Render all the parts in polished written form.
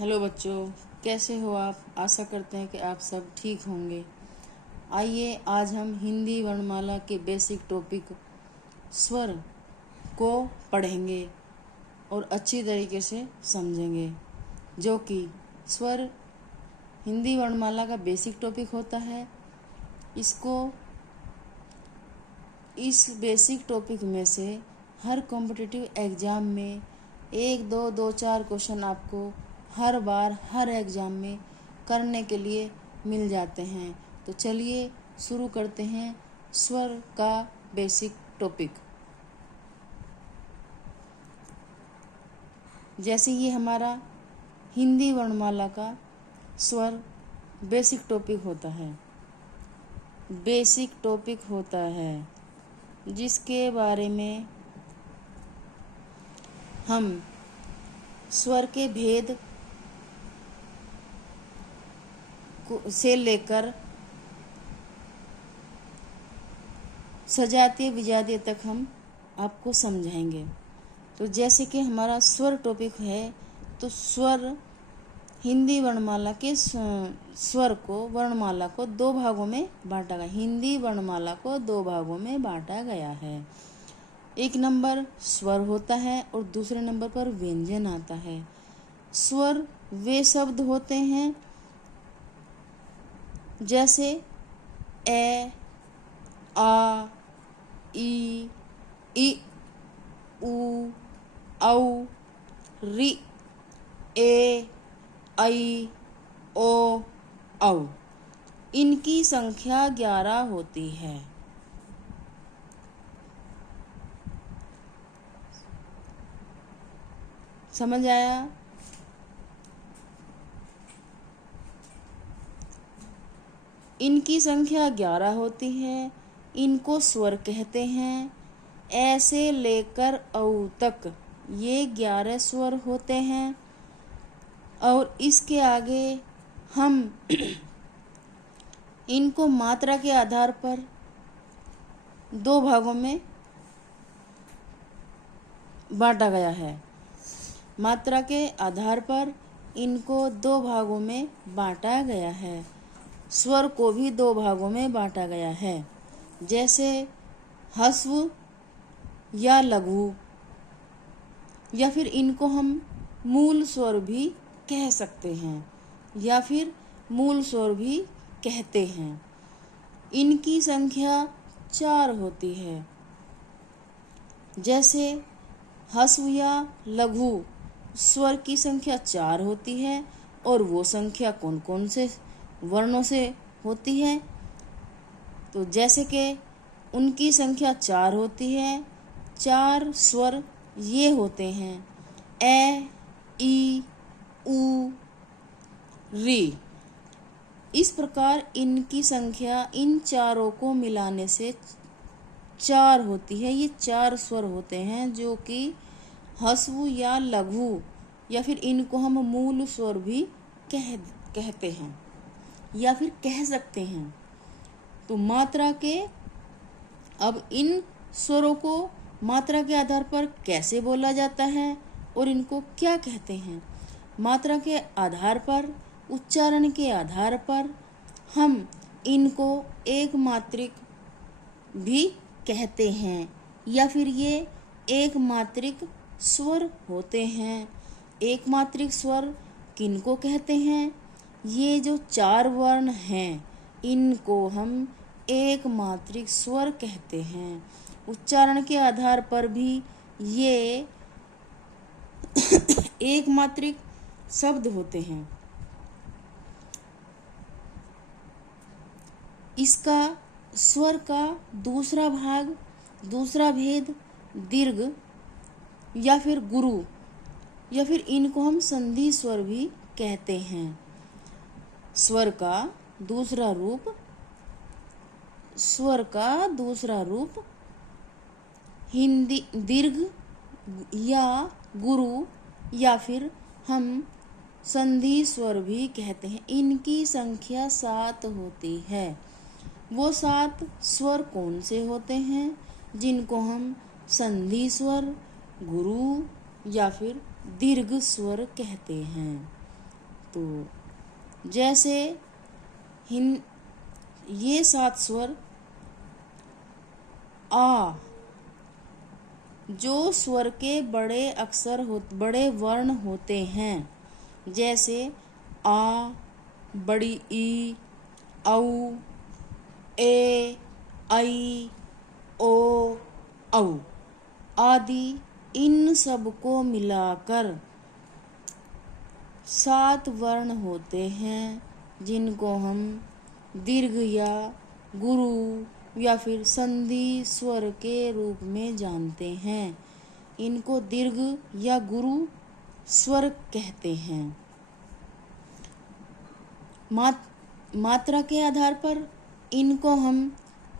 Hello बच्चों, कैसे हो आप। आशा करते हैं कि आप सब ठीक होंगे। आइए आज हम हिंदी वर्णमाला के बेसिक टॉपिक स्वर को पढ़ेंगे और अच्छी तरीके से समझेंगे। जो कि स्वर हिंदी वर्णमाला का बेसिक टॉपिक होता है। इस बेसिक टॉपिक में से हर कॉम्पिटिटिव एग्ज़ाम में 1, 2, 2, 4 क्वेश्चन आपको हर बार हर एग्ज़ाम में करने के लिए मिल जाते हैं। तो चलिए शुरू करते हैं स्वर का बेसिक टॉपिक। जैसे ये हमारा हिंदी वर्णमाला का स्वर बेसिक टॉपिक होता है जिसके बारे में हम स्वर के भेद से लेकर सजातीय विजातीय तक हम आपको समझाएंगे। तो जैसे कि हमारा स्वर टॉपिक है, तो स्वर हिंदी वर्णमाला के वर्णमाला को 2 भागों में बांटा गया। हिंदी वर्णमाला को 2 भागों में बांटा गया है। एक नंबर स्वर होता है और दूसरे नंबर पर व्यंजन आता है। स्वर वे शब्द होते हैं जैसे ए, आ, ई, उ, औ, रि, ए, ऐ, ओ, औ। इनकी संख्या 11 होती है। समझ आया? इनकी संख्या 11 होती है। इनको स्वर कहते हैं। ए से लेकर औ तक ये 11 स्वर होते हैं। और इसके आगे हम इनको मात्रा के आधार पर 2 भागों में बांटा गया है। मात्रा के आधार पर इनको 2 भागों में बांटा गया है। स्वर को भी 2 भागों में बांटा गया है। जैसे ह्रस्व या लघु, या फिर इनको हम मूल स्वर भी कह सकते हैं या फिर मूल स्वर भी कहते हैं। इनकी संख्या 4 होती है। जैसे ह्रस्व या लघु स्वर की संख्या 4 होती है। और वो संख्या कौन कौन से वर्णों से होती है? तो जैसे कि उनकी संख्या 4 होती है। 4 स्वर ये होते हैं ए, ई, उ, रि। इस प्रकार इनकी संख्या इन चारों को मिलाने से 4 होती है। ये 4 स्वर होते हैं जो कि ह्रस्व या लघु या फिर इनको हम मूल स्वर भी कहते हैं या फिर कह सकते हैं। तो मात्रा के अब इन स्वरों को मात्रा के आधार पर कैसे बोला जाता है और इनको क्या कहते हैं? मात्रा के आधार पर, उच्चारण के आधार पर हम इनको एक मात्रिक भी कहते हैं या फिर ये एक मात्रिक स्वर होते हैं। एक मात्रिक स्वर किनको कहते हैं? ये जो 4 वर्ण हैं इनको हम एक मात्रिक स्वर कहते हैं। उच्चारण के आधार पर भी ये एक मात्रिक शब्द होते हैं। इसका स्वर का दूसरा भेद दीर्घ या फिर गुरु या फिर इनको हम संधि स्वर भी कहते हैं। स्वर का दूसरा रूप हिंदी दीर्घ या गुरु या फिर हम संधि स्वर भी कहते हैं। इनकी संख्या 7 होती है। वो 7 स्वर कौन से होते हैं जिनको हम संधि स्वर, गुरु या फिर दीर्घ स्वर कहते हैं? तो जैसे ये 7 स्वर आ, जो स्वर के बड़े वर्ण होते हैं, जैसे आ, बड़ी ई, औ, ए, ऐ, ओ, औ आदि, इन सब को मिलाकर 7 वर्ण होते हैं, जिनको हम दीर्घ या गुरु या फिर संधि स्वर के रूप में जानते हैं। इनको दीर्घ या गुरु स्वर कहते हैं। मात्रा के आधार पर इनको हम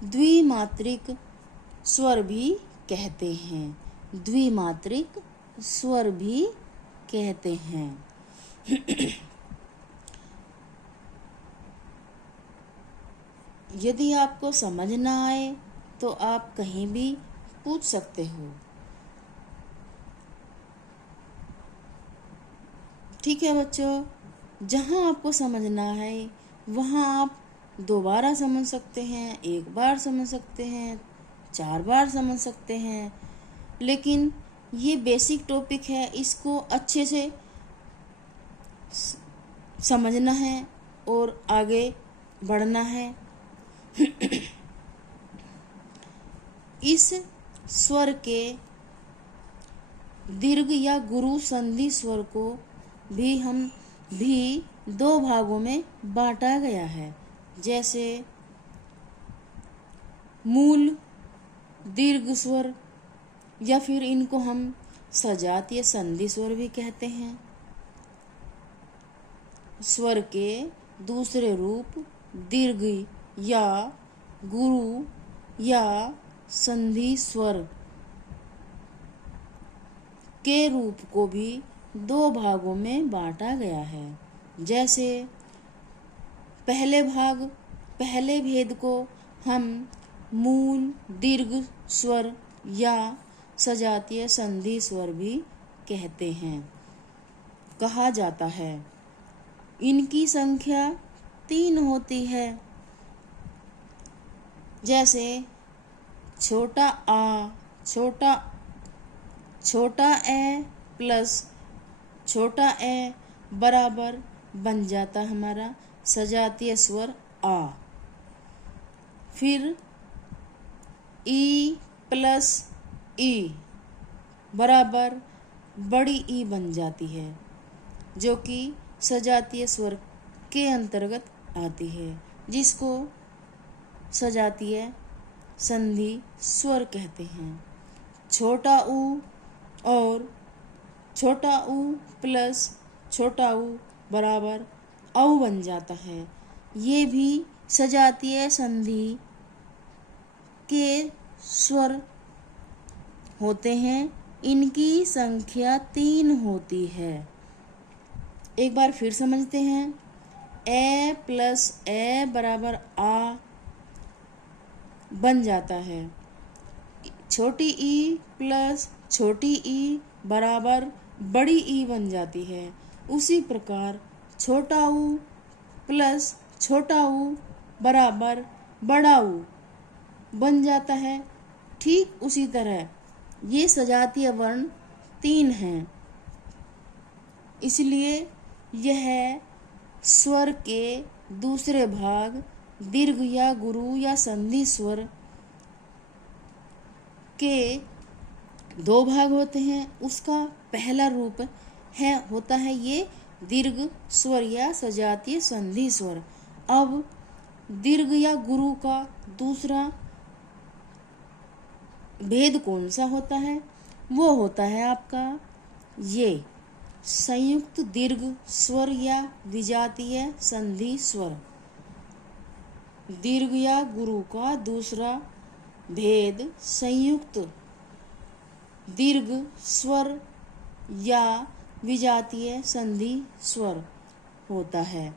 द्विमात्रिक स्वर भी कहते हैं। द्विमात्रिक स्वर भी कहते हैं। यदि आपको समझ ना आए तो आप कहीं भी पूछ सकते हो। ठीक है बच्चों, जहाँ आपको समझना है वहाँ आप दोबारा समझ सकते हैं, एक बार समझ सकते हैं, 4 बार समझ सकते हैं, लेकिन ये बेसिक टॉपिक है, इसको अच्छे से समझना है और आगे बढ़ना है। इस स्वर के दीर्घ या गुरु संधि स्वर को भी 2 भागों में बांटा गया है, जैसे मूल दीर्घ स्वर, या फिर इनको हम सजातीय संधि स्वर भी कहते हैं। स्वर के दूसरे रूप दीर्घ या गुरु या संधि स्वर के रूप को भी 2 भागों में बांटा गया है। जैसे पहले भेद को हम मूल दीर्घ स्वर या सजातीय संधि स्वर भी कहते हैं, कहा जाता है। इनकी संख्या 3 होती है, जैसे छोटा आ, छोटा ए प्लस छोटा ए बराबर बन जाता हमारा सजातीय स्वर आ। फिर ई प्लस ई बराबर बड़ी ई बन जाती है, जो कि सजातीय स्वर के अंतर्गत आती है, जिसको सजातीय संधि स्वर कहते हैं। छोटा ऊ और छोटा ऊ प्लस छोटा ऊ बराबर औ बन जाता है। ये भी सजातीय संधि के स्वर होते हैं। इनकी संख्या 3 होती है। एक बार फिर समझते हैं। ए प्लस ए बराबर आ बन जाता है। छोटी ई प्लस छोटी ई बराबर बड़ी ई बन जाती है। उसी प्रकार छोटा ऊ प्लस छोटा ऊ बराबर बड़ा ऊ बन जाता है। ठीक उसी तरह ये सजातीय वर्ण 3 हैं, इसलिए यह स्वर के दूसरे भाग दीर्घ या गुरु या संधि स्वर के 2 भाग होते हैं। उसका पहला रूप होता है ये दीर्घ स्वर या सजातीय संधि स्वर। अब दीर्घ या गुरु का दूसरा भेद कौन सा होता है? वो होता है आपका ये संयुक्त दीर्घ स्वर या विजातीय संधि स्वर। दीर्घ या गुरु का दूसरा भेद संयुक्त दीर्घ स्वर या विजातीय संधि स्वर होता है।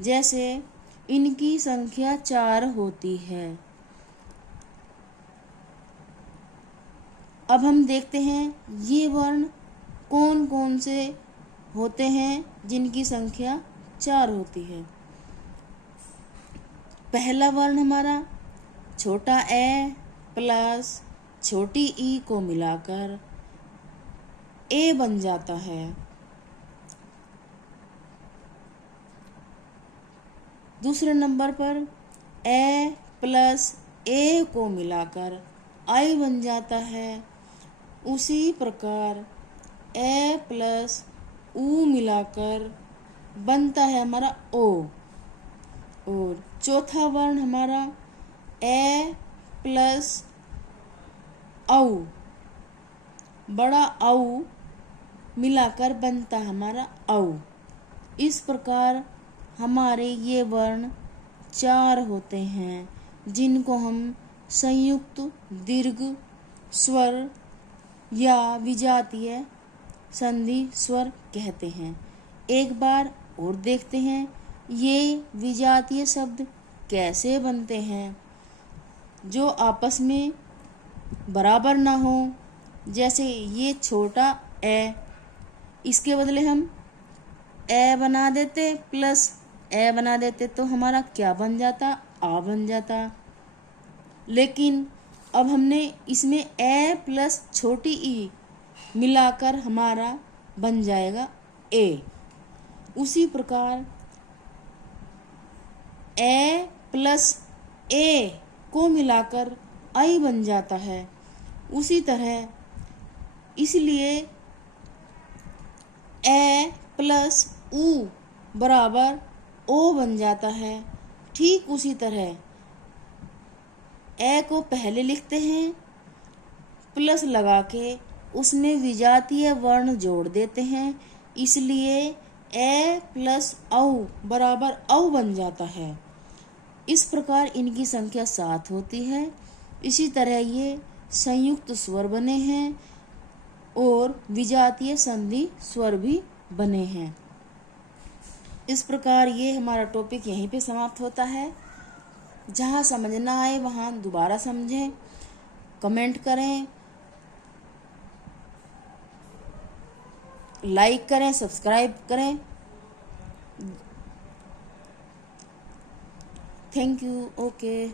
जैसे इनकी संख्या 4 होती है। अब हम देखते हैं ये वर्ण कौन कौन से होते हैं जिनकी संख्या 4 होती है। पहला वर्ण हमारा छोटा ए प्लस छोटी ई को मिलाकर ए बन जाता है। दूसरे नंबर पर ए प्लस ए को मिलाकर आई बन जाता है। उसी प्रकार ए प्लस ऊ मिलाकर बनता है हमारा ओ। और चौथा वर्ण हमारा ए प्लस औ, बड़ा औ मिलाकर बनता है हमारा औ। इस प्रकार हमारे ये वर्ण 4 होते हैं जिनको हम संयुक्त दीर्घ स्वर या विजातीय संधि स्वर कहते हैं। एक बार और देखते हैं ये विजातीय शब्द कैसे बनते हैं जो आपस में बराबर ना हो। जैसे ये छोटा ए, इसके बदले हम ए बना देते प्लस ए बना देते तो हमारा क्या बन जाता, आ बन जाता। लेकिन अब हमने इसमें ए प्लस छोटी ई मिलाकर हमारा बन जाएगा ए। उसी प्रकार ए प्लस ए को मिलाकर आई बन जाता है। उसी तरह इसलिए ए प्लस ऊ बराबर ओ बन जाता है। ठीक उसी तरह ए को पहले लिखते हैं, प्लस लगा के उसमें विजातीय वर्ण जोड़ देते हैं, इसलिए ए प्लस औ बराबर औ बन जाता है। इस प्रकार इनकी संख्या 7 होती है। इसी तरह ये संयुक्त स्वर बने हैं और विजातीय संधि स्वर भी बने हैं। इस प्रकार ये हमारा टॉपिक यहीं पे समाप्त होता है। जहाँ समझ ना आए वहाँ दोबारा समझें, कमेंट करें, लाइक करें, सब्सक्राइब करें। Thank you. ओके।